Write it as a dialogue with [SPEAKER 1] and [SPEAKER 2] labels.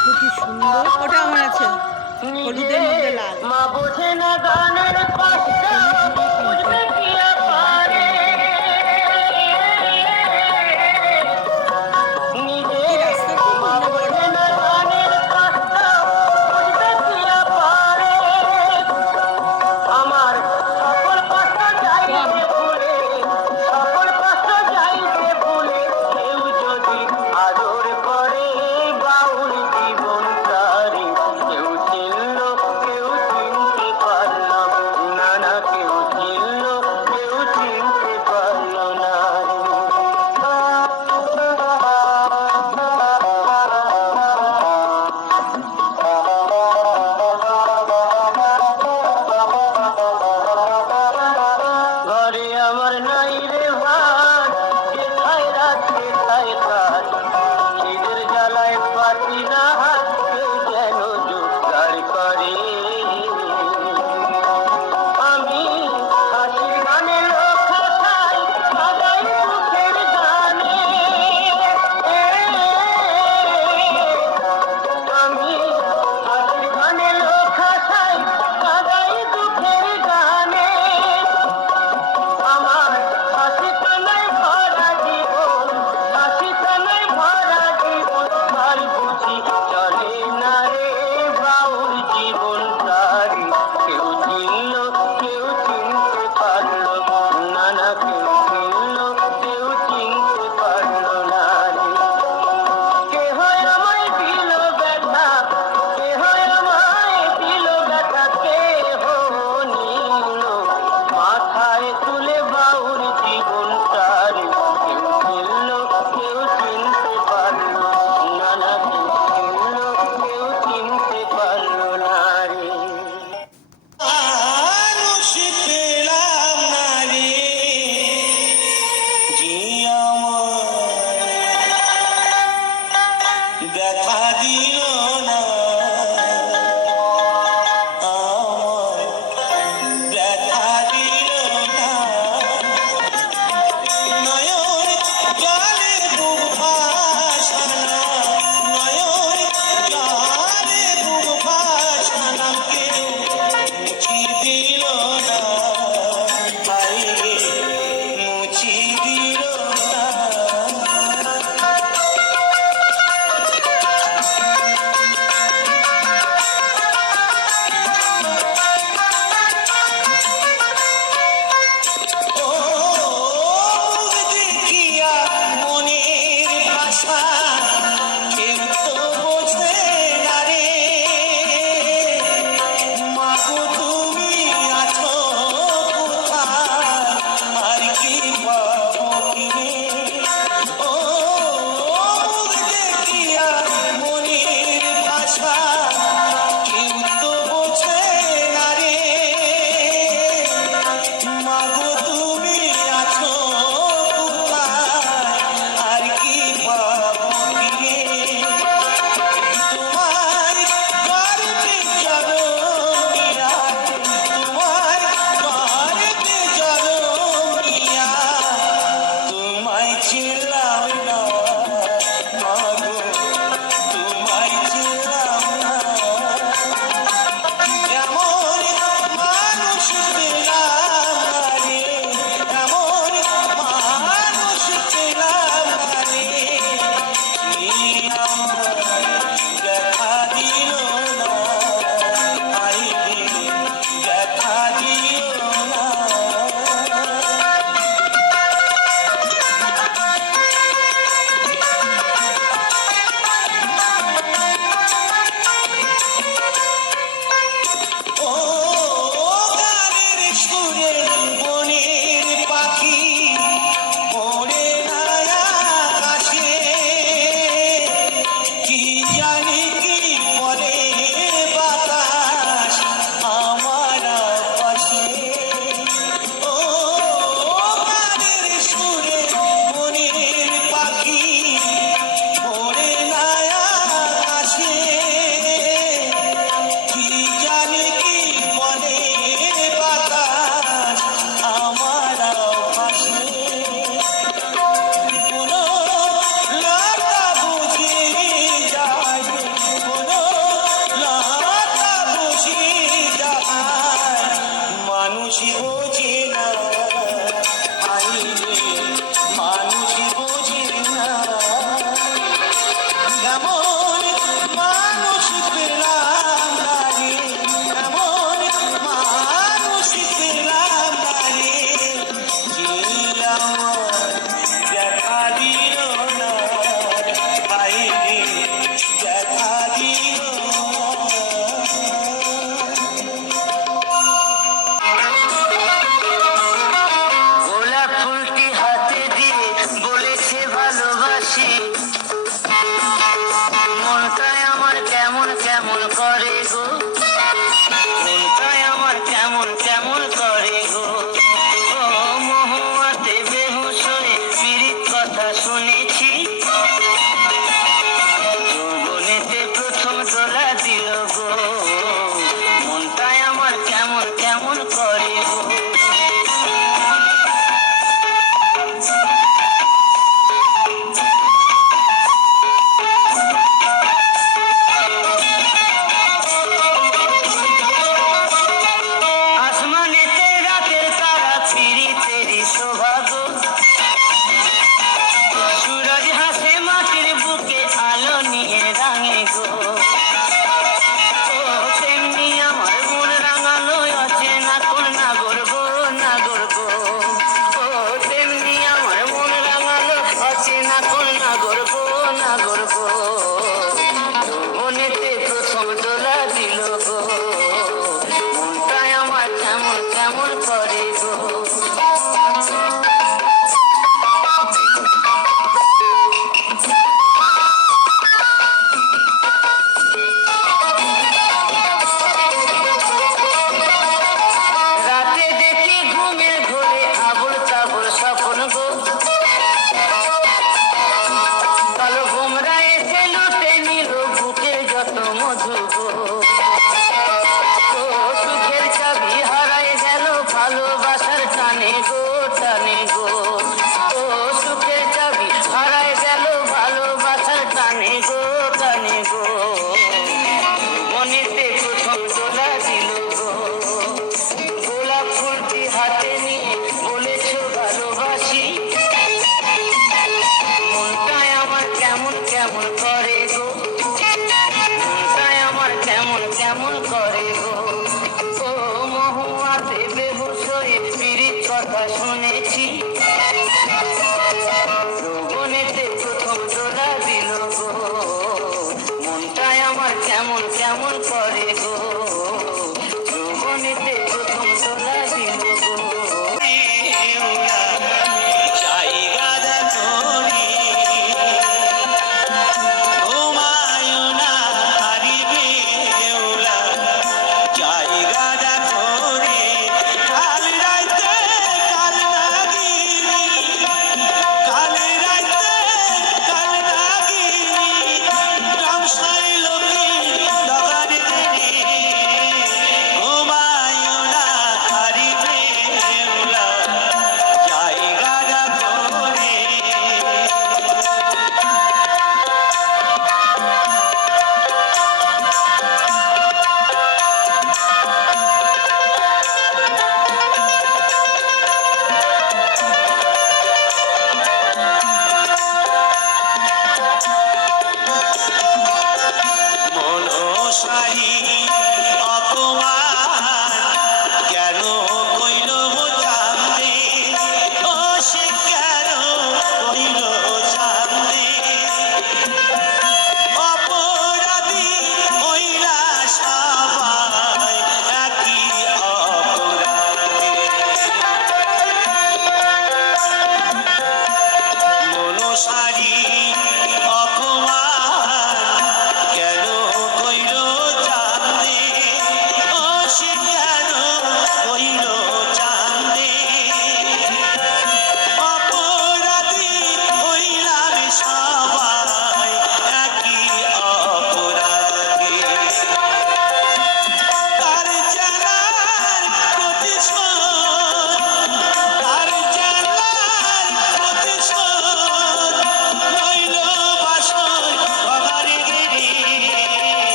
[SPEAKER 1] দেখো কি সুন্দর। ওটা আমার আছে হলুদের মধ্যে লাল।
[SPEAKER 2] মা বোঝে না গানের কষ্ট বুঝবে কি